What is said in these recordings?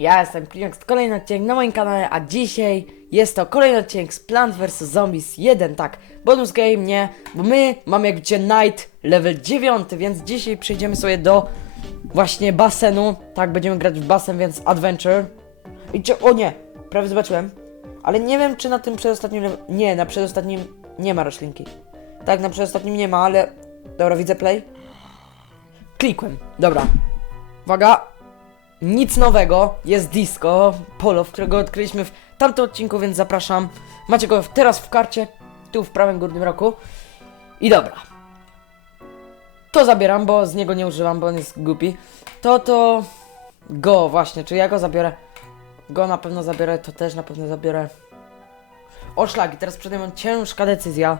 Ja jestem Klinox, kolejny odcinek na moim kanale, a dzisiaj jest to kolejny odcinek z Plants vs Zombies 1, tak, bonus game, nie, bo my mamy jak widzicie Night level 9, więc dzisiaj przejdziemy sobie do właśnie basenu, tak, będziemy grać w basen, więc Adventure. I czy, o nie, prawie zobaczyłem, ale nie wiem czy na tym przedostatnim, nie, na przedostatnim nie ma roślinki. Tak, na przedostatnim nie ma, ale, dobra, widzę play. Klikłem, dobra. Uwaga, nic nowego, jest disco polo, którego odkryliśmy w tamtym odcinku, więc zapraszam. Macie go teraz w karcie, tu w prawym górnym rogu. I dobra. To zabieram, bo z niego nie używam, bo on jest głupi. To to... Go właśnie, czy ja go zabiorę? Go na pewno zabiorę, to też na pewno zabiorę. O teraz przede mną ciężka decyzja.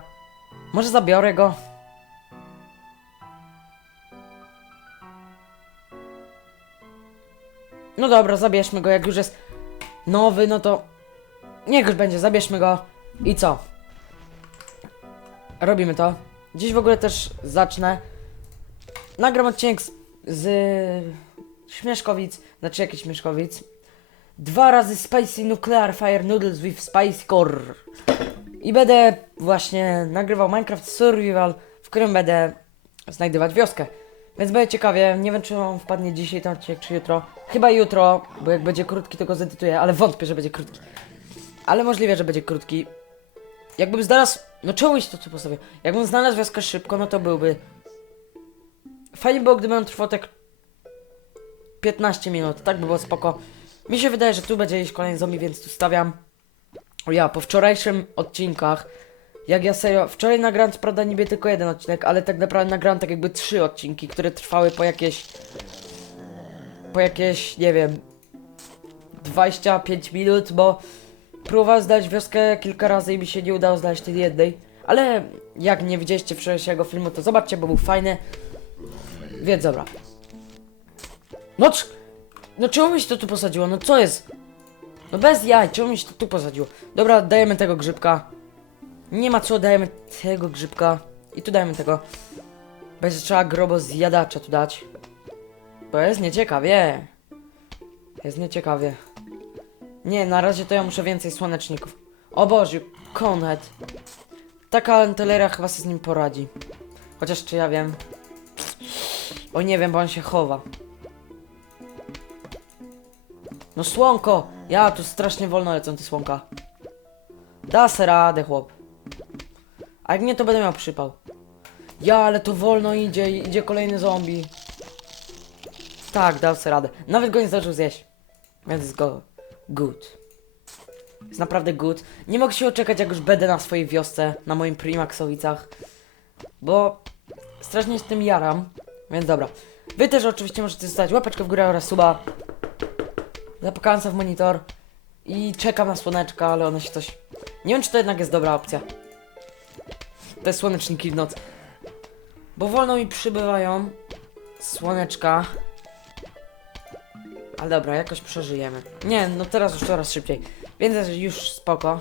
Może zabiorę go? No dobra, zabierzmy go, jak już jest nowy, no to niech już będzie, zabierzmy go. I co? Robimy to. Dziś w ogóle też zacznę. Nagram odcinek z, z Śmieszkowic, znaczy jakiś Śmieszkowic. Dwa razy Spicy Nuclear Fire Noodles with Spice Core. I będę właśnie nagrywał Minecraft Survival, w którym będę znajdywać wioskę. Więc będzie ciekawie, nie wiem czy on wpadnie dzisiaj ten odcinek, czy jutro. Chyba jutro, bo jak będzie krótki to go zedytuję, ale wątpię, że będzie krótki. Ale możliwe, że będzie krótki. Jakbym znalazł, no czemuś to co postawię. Jakbym znalazł wioskę szybko, no to byłby... Fajnie było, gdyby on trwał tak 15 minut, tak by było spoko. Mi się wydaje, że tu będzie jakiś kolejny zombie, więc tu stawiam. O ja, po wczorajszym odcinkach, jak ja serio, wczoraj nagrałem co prawda niby tylko jeden odcinek, ale tak naprawdę nagrałem tak jakby trzy odcinki, które trwały po jakieś, po jakieś, nie wiem, 25 minut, bo próbowałem znaleźć wioskę kilka razy i mi się nie udało znaleźć tej jednej. Ale jak nie widzieliście wczorajszego filmu, to zobaczcie, bo był fajny. Więc dobra. No, no czemu mi się to tu posadziło? No co jest? No bez jaj, czemu mi się to tu posadziło? Dobra, dajemy tego grzybka. Nie ma co, dajemy tego grzybka. I tu dajemy tego. Będzie trzeba grobo zjadacza tu dać. Bo jest nieciekawie. Jest nieciekawie. Nie, na razie to ja muszę więcej słoneczników. O Boże, Konrad. Taka antelera chyba sobie z nim poradzi. Chociaż czy ja wiem. O nie wiem, bo on się chowa. No słonko! Ja tu strasznie wolno lecą te słonka. Da se radę, chłop. A jak nie, to będę miał przypał. Ja, ale to wolno idzie, idzie kolejny zombie. Tak, dał se radę. Nawet go nie zdążył zjeść. Więc go good. Jest naprawdę good. Nie mogę się oczekać, jak już będę na swojej wiosce, na moim Primaxowicach. Bo strasznie z tym jaram. Więc dobra. Wy też oczywiście możecie zostawić łapeczkę w górę oraz suba. Zapakałem w monitor. I czekam na słoneczka, ale one się coś... Nie wiem, czy to jednak jest dobra opcja. Te słoneczniki w nocy. Bo wolno mi przybywają słoneczka. Ale dobra, jakoś przeżyjemy. Nie, no teraz już coraz szybciej. Więc już spoko.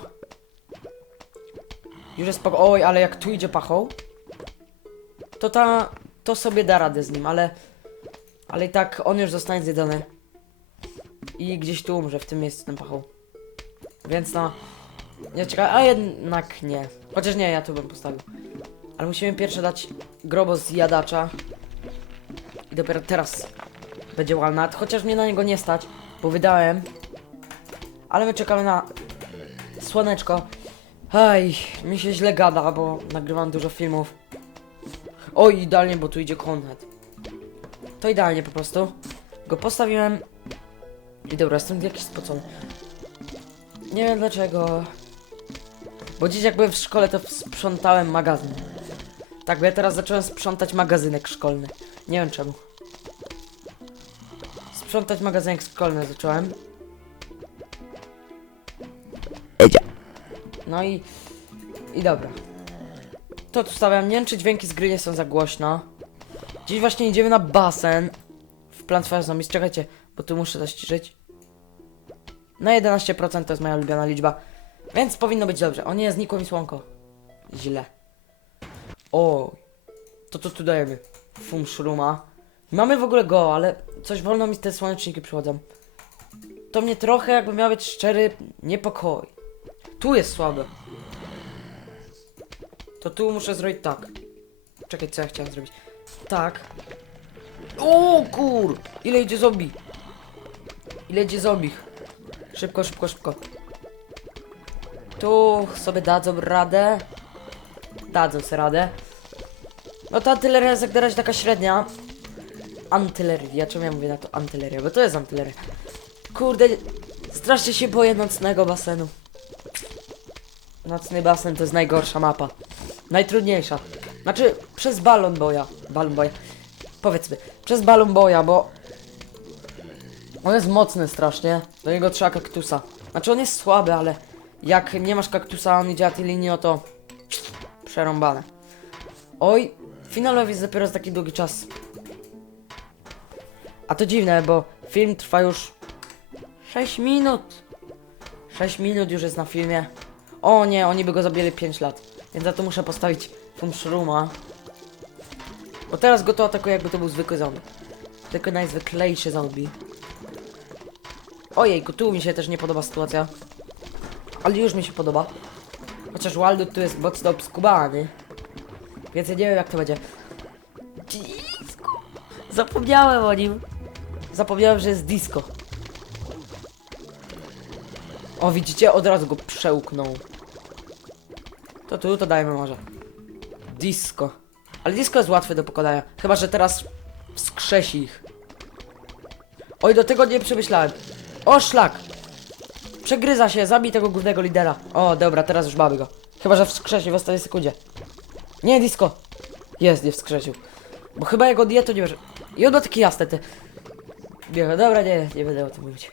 Już jest spoko. Oj, ale jak tu idzie pachą, to ta... To sobie da radę z nim, ale... Ale i tak on już zostanie zjedzony. I gdzieś tu umrze w tym miejscu ten pachą. Więc no... Nie czekaj, a jednak nie. Chociaż nie, ja tu bym postawił. Ale musimy pierwsze dać grobo z jadacza. I dopiero teraz będzie walnut. Chociaż mnie na niego nie stać, bo wydałem. Ale my czekamy na słoneczko. Aj, mi się źle gada, bo nagrywam dużo filmów. Oj, idealnie, bo tu idzie Konrad. To idealnie po prostu. Go postawiłem. I dobra, jestem jakiś spocony. Nie wiem dlaczego. Bo dziś jak byłem w szkole, to sprzątałem magazyn. Tak, bo ja teraz zacząłem sprzątać magazynek szkolny. Nie wiem czemu. Sprzątać magazynek szkolny zacząłem. No i... I dobra. To tu stawiam. Nie wiem, czy dźwięki z gry nie są za głośno. Dziś właśnie idziemy na basen. W Plant Fire Zombies. Czekajcie, bo tu muszę zaściszyć. Na 11% to jest moja ulubiona liczba. Więc powinno być dobrze. O nie, znikło mi słonko. Źle. O, to co tu dajemy? Fum szruma. Mamy w ogóle go, ale coś wolno mi te słoneczniki przychodzą. to mnie trochę, jakby miał być szczery, niepokoi. Tu jest słabe. To tu muszę zrobić tak. Czekaj, co ja chciałem zrobić? Tak. O kur! Ile idzie zombie? Ile idzie zombie? Szybko, szybko, szybko. Tu sobie dadzą radę. Dadzą sobie radę. No ta artyleria jest jak na razie taka średnia. Antyleria, czemu ja mówię na to antyleria? Bo to jest antyleria. Kurde, strasznie się boję nocnego basenu. Nocny basen to jest najgorsza mapa. Najtrudniejsza. Znaczy, przez balon boja. Balon boja. Powiedzmy, przez balon boja, bo... On jest mocny strasznie. Do niego trzeba kaktusa. Znaczy, on jest słaby, ale... Jak nie masz kaktusa, on idzie linii, to... Przerąbane. Oj, finalowi jest dopiero za taki długi czas. A to dziwne, bo film trwa już 6 minut. 6 minut już jest na filmie. O nie, oni by go zabili 5 lat. Więc za to muszę postawić Fumshruma. Bo teraz go to atakuje jakby to był zwykły zombie. Tylko najzwyklejszy zombie. Ojejku, tu mi się też nie podoba sytuacja. Ale już mi się podoba. Chociaż Waldo tu jest mocno obskubany. Więc ja nie wiem jak to będzie. Disco. Zapomniałem o nim. Zapomniałem, że jest disco. O, widzicie? Od razu go przełknął. To tu, to dajmy może. Disco. Ale disco jest łatwe do pokonania. Chyba, że teraz wskrzesi ich. Oj, do tego nie przemyślałem. O, szlak! Przegryza się, zabij tego głównego lidera. O, dobra, teraz już mamy go. Chyba, że wskrzesi w ostatniej sekundzie. Nie, disco! Jest, nie wskrzesił. Bo chyba jak odje, to nie może. I on ma takie jasne te. Nie, dobra, nie, nie będę o tym mówić.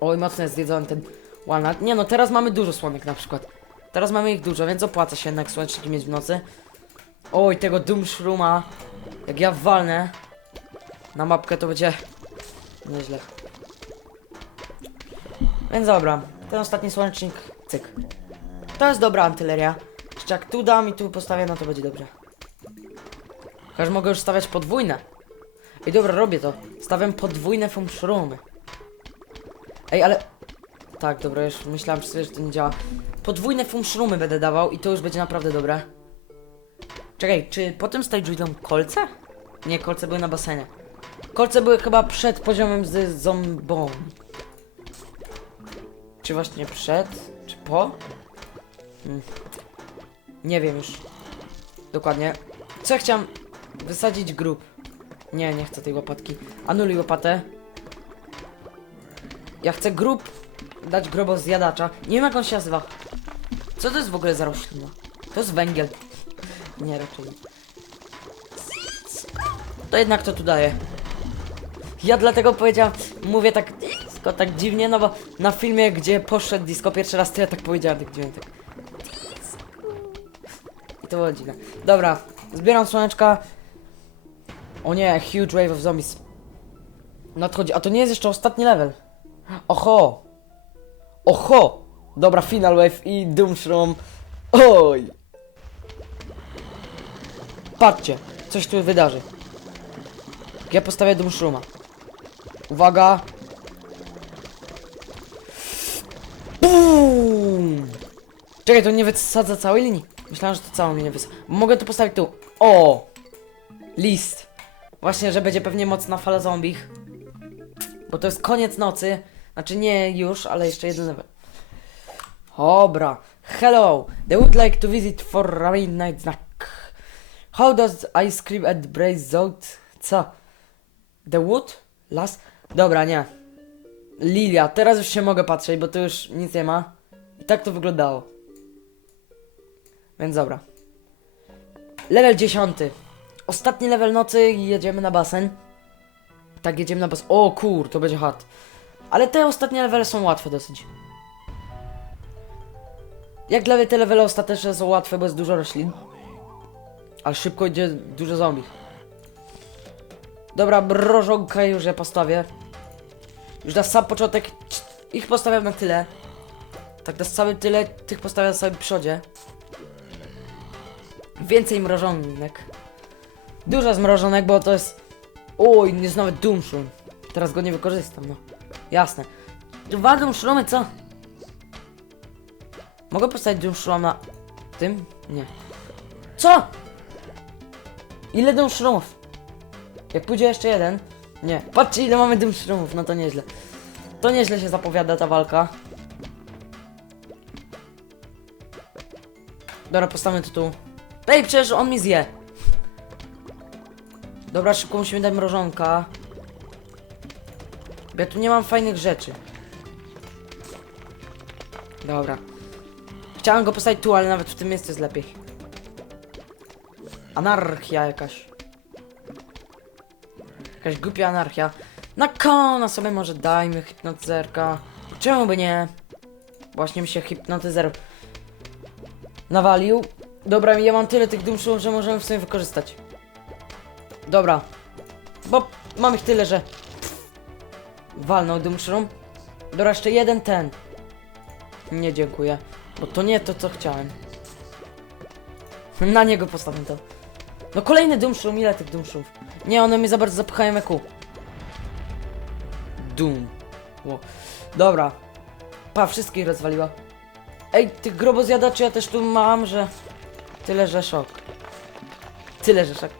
Oj, mocno jest zjedzony ten walnut. Nie no, teraz mamy dużo słonek na przykład. Teraz mamy ich dużo, więc opłaca się jednak słoneczniki mieć w nocy. Oj, tego Doomshruma. Jak ja walnę na mapkę, to będzie nieźle. Więc dobra, ten ostatni słonecznik, cyk. To jest dobra antyleria. Jeszcze jak tu dam i tu postawię, no to będzie dobrze. Chociaż mogę już stawiać podwójne. Ej, dobra, robię to. Stawiam podwójne fumshrumy. Ej, ale... Tak, dobra, już myślałem sobie, że to nie działa. Podwójne fumshrumy będę dawał i to już będzie naprawdę dobre. Czekaj, czy po tym stage'u idą kolce? Nie, kolce były na basenie. Kolce były chyba przed poziomem z zombą. Czy właśnie przed? Czy po? Hmm. Nie wiem już. Dokładnie. Co ja chciałem? Wysadzić grób. Nie, nie chcę tej łopatki. Anuluj łopatę. Ja chcę grób dać grobo zjadacza. Nie wiem jak on się nazywa. Co to jest w ogóle za roślina? To jest węgiel. Nie, raczej. To jednak to tu daje. Ja dlatego powiedziałam, mówię tak tak dziwnie, no bo na filmie, gdzie poszedł disco pierwszy raz, to ja tak powiedziałem, tak dziwnie, tak. I to było dziwne. Dobra, zbieram słoneczka. O nie, huge wave of zombies. Nadchodzi, a to nie jest jeszcze ostatni level. Oho! Oho! Dobra, final wave i Doomshroom. Oj! Patrzcie, coś tu wydarzy. Ja postawię Doomshroma. Uwaga! Czekaj, to nie wysadza całej linii. Myślałem, że to całą linię wysadza. Mogę tu postawić tu. O! List. Właśnie, że będzie pewnie mocna fala zombich. Bo to jest koniec nocy. Znaczy nie już, ale jeszcze jeden level. Dobra. Hello. They would like to visit for a midnight snack. How does ice cream and braised zout? Co? The wood? Las? Dobra, nie. Lilia, teraz już się mogę patrzeć, bo tu już nic nie ma. I tak to wyglądało. Więc dobra. Level 10. Ostatni level nocy i jedziemy na basen. Tak, jedziemy na basen. O kur, to będzie hard. Ale te ostatnie levele są łatwe dosyć. Jak dla mnie te levele ostateczne są łatwe, bo jest dużo roślin. Ale szybko idzie dużo zombie. Dobra, mrożonka już ja postawię. Już na sam początek cz- ich postawiam na tyle. Tak na samym tyle, tych postawiam na samym przodzie. Więcej mrożonek. Dużo zmrożonek, bo to jest... Oj, jest nawet Doomshroom. Teraz go nie wykorzystam, no. Jasne. Dwa dumszrumy, co? Mogę postawić dumszrum na tym? Nie. Co? Ile dumszrumów? Jak pójdzie jeszcze jeden? Nie. Patrzcie ile mamy dumszrumów, no to nieźle. To nieźle się zapowiada ta walka. Dobra, postawmy tu. Ej, przecież on mi zje. Dobra, szybko musimy dać mrożonka. Ja tu nie mam fajnych rzeczy. Dobra. Chciałem go postawić tu, ale nawet w tym miejscu jest lepiej. Anarchia jakaś. Jakaś głupia anarchia. Na kona sobie może dajmy hipnotyzerka. Czemu by nie? Właśnie mi się hipnotyzer nawalił. Dobra, ja mam tyle tych dumszów, że możemy w sumie wykorzystać. Dobra. Bo mam ich tyle, że... Walnął dumszrum. Dobra, jeszcze jeden ten. Nie, dziękuję. Bo to nie to, co chciałem. Na niego postawię to. No kolejny dumszrum, ile tych dumszrumów? Nie, one mnie za bardzo zapychają jak u. Dum. Dobra. Pa, wszystkich rozwaliła. Ej, tych grobozjadaczy ja też tu mam, że... Tyle, że szok. Tyle, że szok.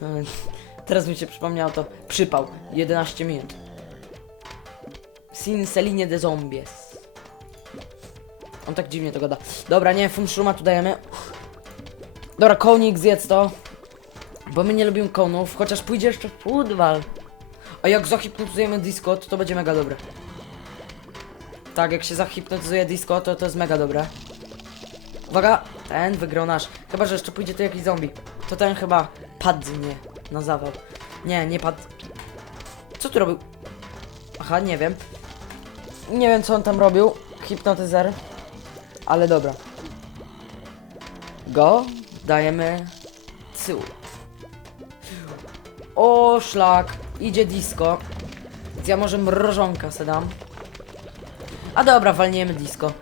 Teraz mi się przypomniało to. Przypał. 11 minut. Sinselinie de zombies. On tak dziwnie to gada. Dobra, nie, funszruma tu dajemy. Dobra, konik zjedz to. Bo my nie lubimy konów, chociaż pójdzie jeszcze w futbal. A jak zahipnotyzujemy disco, to to będzie mega dobre. Tak, jak się zahipnotyzuje disco, to to jest mega dobre. Uwaga, ten wygrał nasz. Chyba, że jeszcze pójdzie tu jakiś zombie. To ten chyba padnie na zawał. Nie, nie padł. Co tu robił? Aha, nie wiem. Nie wiem, co on tam robił. Hipnotyzer. Ale dobra. Go dajemy cył. O, szlak. Idzie disco. Więc ja może mrożonka se dam. A dobra, walniemy disco.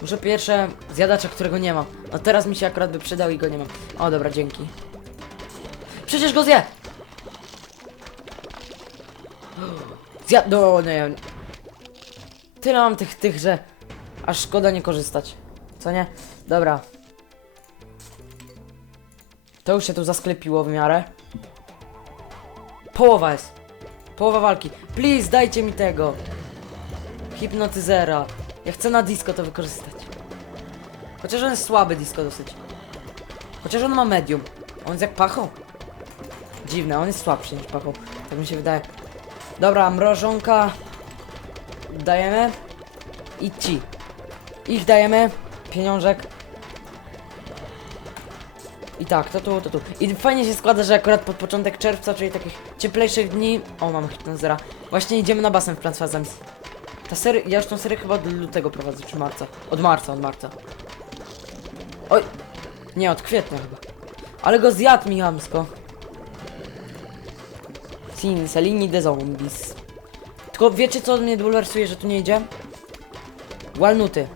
Muszę pierwsze zjadacza, którego nie mam. No teraz mi się akurat by przydał i go nie mam. O, dobra, dzięki. Przecież go zje! Zja... No, nie. Tyle mam tych, tych, że... Aż szkoda nie korzystać. Co nie? Dobra. To już się tu zasklepiło w miarę. Połowa jest. Połowa walki. Please, dajcie mi tego. Hipnotyzera. Ja chcę na disco to wykorzystać. Chociaż on jest słaby disco dosyć. Chociaż on ma medium. On jest jak pacho. Dziwne, on jest słabszy niż pacho. Tak mi się wydaje. Dobra, mrożonka. Dajemy. I ci. Ich dajemy. Pieniążek. I tak, to tu, to tu. I fajnie się składa, że akurat pod początek czerwca, czyli takich cieplejszych dni. O, mamy hipnozera. Właśnie idziemy na basen w Plants vs. Ta seria, ja już tą serię chyba od lutego prowadzę, czy marca. Od marca, od marca. Oj, nie, od kwietnia chyba. Ale go zjadł mi chamsko. Sin, Salini de Zombies. Tylko wiecie co mnie bulwersuje, że tu nie idzie? Walnuty.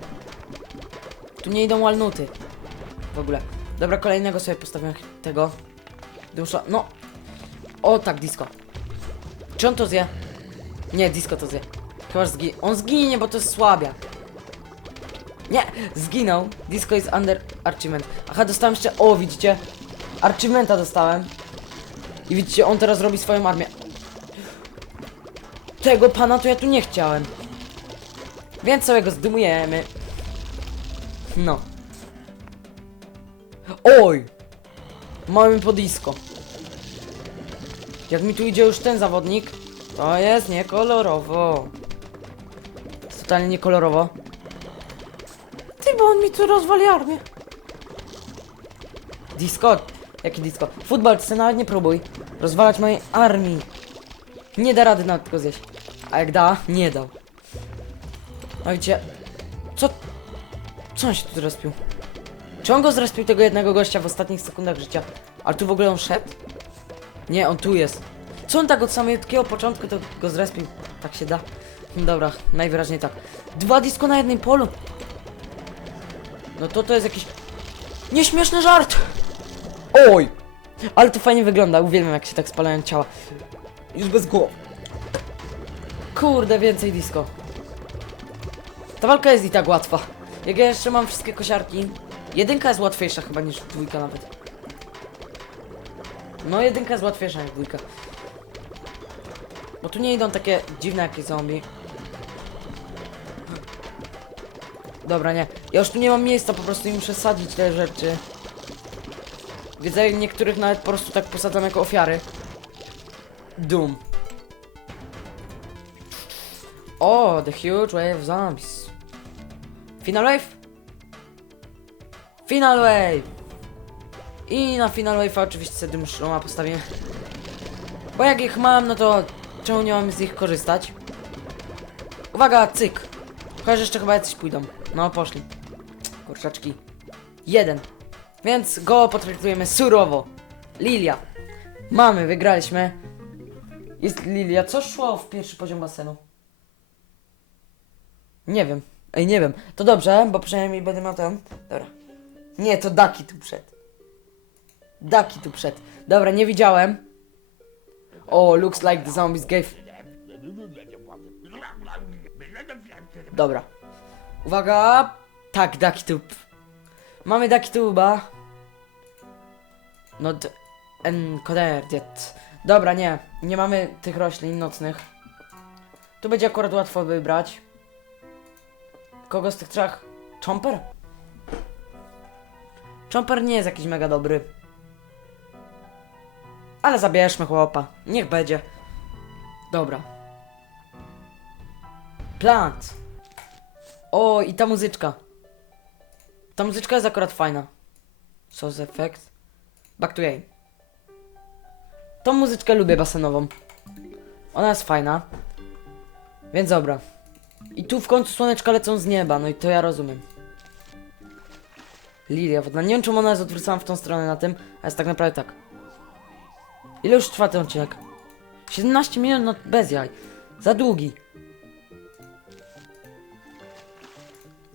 Tu nie idą walnuty. W ogóle. Dobra, kolejnego sobie postawiam tego. Dusza, no. O tak, disco. Czy on to zje? Nie, disco to zje. Chyba, zginie. On zginie, bo to jest słabia. Nie, zginął. Disco is under achievement. Aha, dostałem jeszcze, o widzicie? Achievementa dostałem. I widzicie, on teraz robi swoją armię. Tego pana to ja tu nie chciałem. Więc sobie go zdymujemy. No. Oj! Mamy po disco. Jak mi tu idzie już ten zawodnik, to jest niekolorowo. Totalnie niekolorowo. Ty, bo on mi tu rozwali armię. Disco? Jaki disco? Futbol, ty nawet nie próbuj rozwalać mojej armii. Nie da rady nawet tego zjeść. A jak da, nie dał. No widzicie, co? Co on się tu zrespił? Czy on go zrespił tego jednego gościa w ostatnich sekundach życia? Ale tu w ogóle on szedł? Nie, on tu jest. Co on tak od samego początku to go zrespił? Tak się da? Dobra, najwyraźniej tak. Dwa disco na jednym polu. No to to jest jakiś... Nieśmieszny żart! Oj! Ale to fajnie wygląda, uwielbiam jak się tak spalają ciała. Już bez głowy. Kurde, więcej disco. Ta walka jest i tak łatwa. Jak ja jeszcze mam wszystkie kosiarki. Jedynka jest łatwiejsza chyba niż dwójka nawet. No jedynka jest łatwiejsza niż dwójka. Bo tu nie idą takie dziwne jakieś zombie. Dobra, nie. Ja już tu nie mam miejsca, po prostu i muszę sadzić te rzeczy. Widzę niektórych nawet po prostu tak posadzam jako ofiary. Doom. O, the huge wave of zombies. Final wave? Final wave! I na final wave oczywiście sobie Shroma postawię. Bo jak ich mam, no to czemu nie mam z nich korzystać? Uwaga, cyk! Chociaż jeszcze chyba jacyś pójdą. No, poszli. Kurczaczki. Jeden. Więc go potraktujemy surowo. Lilia. Mamy, wygraliśmy. Jest Lilia. Co szło w pierwszy poziom basenu? Nie wiem. Ej, nie wiem. To dobrze, bo przynajmniej będę miał ten. Dobra. Nie, to Daki tu przed. Daki tu przed. Dobra, nie widziałem. O, looks like the zombies gave... Dobra. Uwaga! Tak, Ducky Tube. Mamy Ducky Tube'a. Not encoded. Dobra, nie. Nie mamy tych roślin nocnych. Tu będzie akurat łatwo wybrać. Kogo z tych trzech? Chomper? Chomper nie jest jakiś mega dobry. Ale zabierzmy chłopa. Niech będzie. Dobra. Plant. O, i ta muzyczka. Ta muzyczka jest akurat fajna. Source effect. Back to game. Tą muzyczkę lubię basenową. Ona jest fajna. Więc dobra. I tu w końcu słoneczka lecą z nieba, no i to ja rozumiem. Lilia wodna. Nie wiem czemu ona jest odwrócona w tą stronę na tym, a jest tak naprawdę tak. Ile już trwa ten odcinek? 17 minut, no bez jaj. Za długi.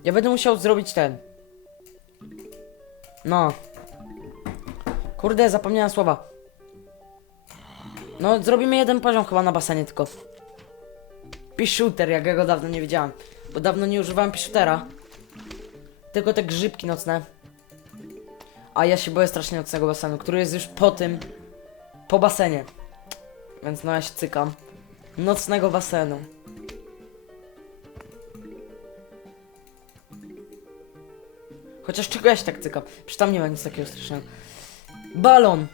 Ja będę musiał zrobić ten. No. Kurde, zapomniałem słowa. No, zrobimy jeden poziom chyba na basenie tylko. Pisz-shooter, jak ja go dawno nie widziałem. Bo dawno nie używałem pisz-shootera. Tylko te grzybki nocne. A ja się boję strasznie nocnego basenu, który jest już po tym... Po basenie. Więc no ja się cykam. Nocnego basenu. Chociaż czego ja się tak cykam? Przecież tam nie ma nic takiego strasznego. Balon.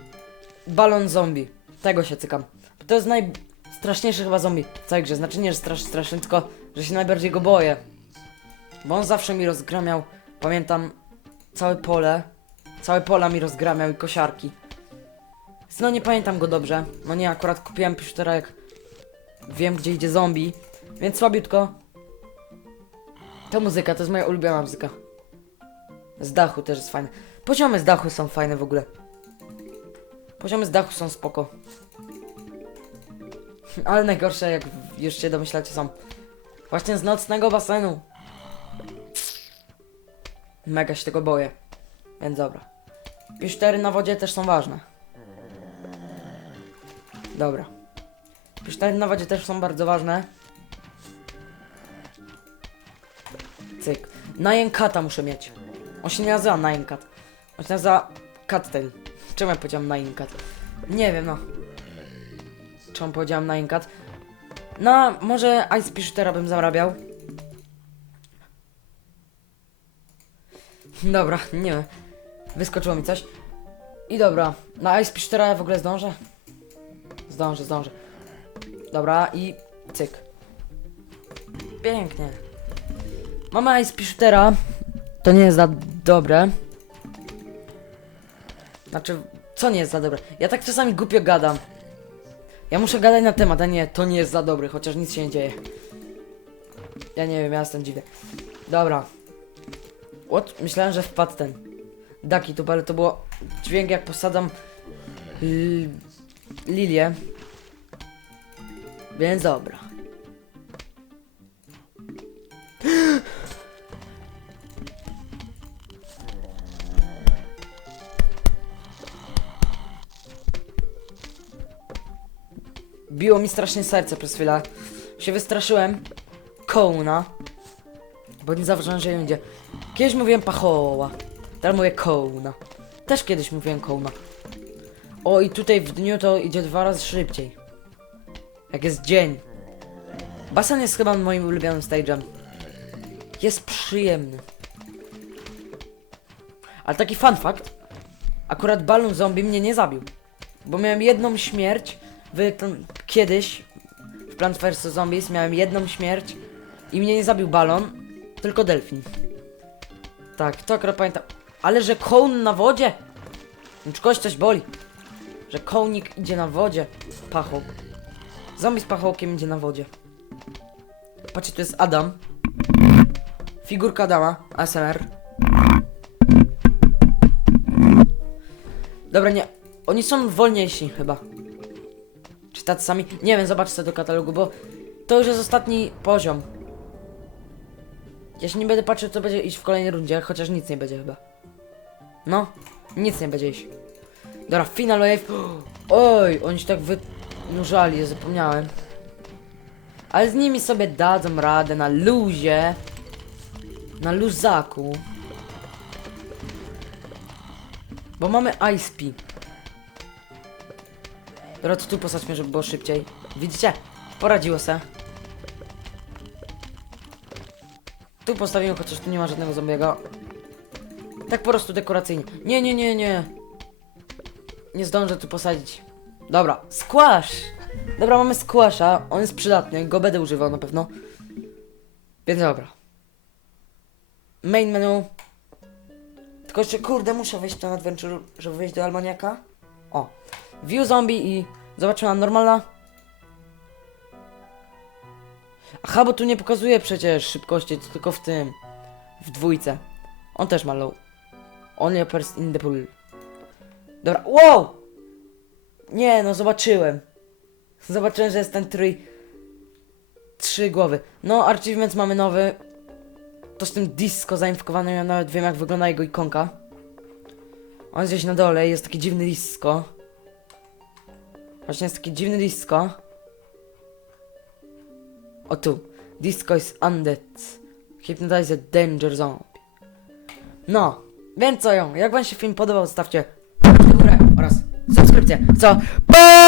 Balon zombie. Tego się cykam. To jest najstraszniejszy chyba zombie w całej grze. Znaczy nie, że strasz, straszny, tylko że się najbardziej go boję. Bo on zawsze mi rozgramiał, pamiętam, całe pole. Całe pola mi rozgramiał i kosiarki. No nie pamiętam go dobrze. No nie, akurat kupiłem pisztera jak wiem gdzie idzie zombie. Więc słabiutko. Ta muzyka to jest moja ulubiona muzyka. Z dachu też jest fajne. Poziomy z dachu są fajne w ogóle. Poziomy z dachu są spoko. Ale najgorsze, jak już się domyślacie, są właśnie z nocnego basenu. Mega się tego boję. Więc dobra. Pisztery na wodzie też są ważne. Dobra. Pisztery na wodzie też są bardzo ważne. Cyk. Najenkata muszę mieć. On się nie nazywa Najenkat. On się nazywa Cattail. Czemu ja powiedziałem Najenkat? Nie wiem, no. Czemu powiedziałem Najenkat? No, może Ice Pisztera bym zarabiał. Dobra, nie wiem. Wyskoczyło mi coś. I dobra, na Ice Pisztera ja w ogóle zdążę? Zdążę, zdążę. Dobra, i cyk. Pięknie. Mamy Ice Pisztera. To nie jest za dobre. Znaczy, co nie jest za dobre? Ja tak czasami głupio gadam. Ja muszę gadać na temat, a nie, to nie jest za dobry, chociaż nic się nie dzieje. Ja nie wiem, ja jestem dziwny. Dobra. What? Myślałem, że wpadł ten. Daki tu, ale to było dźwięk jak posadzam lilię. Więc dobra. Biło mi strasznie serce przez chwilę. Się wystraszyłem. Kołna. Bo nie zauważyłem, że będzie. Kiedyś mówiłem pachoła. Teraz mówię kołna. Też kiedyś mówiłem kołna. O i tutaj w dniu to idzie dwa razy szybciej. Jak jest dzień. Basen jest chyba moim ulubionym stage'em. Jest przyjemny. Ale taki fun fact. Akurat balon zombie mnie nie zabił. Bo miałem jedną śmierć w kiedyś w Plant vs Zombies miałem jedną śmierć i mnie nie zabił balon, tylko delfin. Tak, to akurat pamiętam. Ale że kołn na wodzie? Czy coś boli? Że kołnik idzie na wodzie. Pachoł. Zombie z pachołkiem idzie na wodzie. Patrzcie, tu jest Adam. Figurka Adama, ASMR. Dobra, nie. Oni są wolniejsi chyba. Czy tacy sami? Nie wiem, zobaczcie do katalogu, bo to już jest ostatni poziom. Ja się nie będę patrzył, co będzie iść w kolejnej rundzie, chociaż nic nie będzie chyba. No, nic nie będzie iść. Dobra, final wave. Oj, oni się tak wynurzali, zapomniałem. Ale z nimi sobie dadzą radę na luzie. Na luzaku. Bo mamy Ice P. To tu posadźmy, żeby było szybciej. Widzicie? Poradziło se. Tu postawimy, chociaż tu nie ma żadnego zombiego. Tak po prostu dekoracyjnie. Nie, nie, nie, nie. Nie zdążę tu posadzić. Dobra, squash! Dobra, mamy squasha. On jest przydatny, go będę używał na pewno. Więc dobra. Main menu. Tylko jeszcze, kurde, muszę wejść na adventure, żeby wejść do Almaniaka. O. View zombie i zobaczymy normalna. Aha, bo tu nie pokazuje przecież szybkości, to tylko w tym. W dwójce. On też ma low. Only a person in the pool. Dobra, wow! Nie, no zobaczyłem. Zobaczyłem, że jest ten trój... Trzy głowy. No, achievement mamy nowy. To z tym disco zainfekowanym, ja nawet wiem jak wygląda jego ikonka. On jest gdzieś na dole, jest taki dziwny disco. Właśnie jest taki dziwny disco. O tu. Disco is undead. Hypnotize danger zone. No, więc co ją? Jak wam się film podobał, zostawcie w górę oraz subskrypcję. Co? Pa!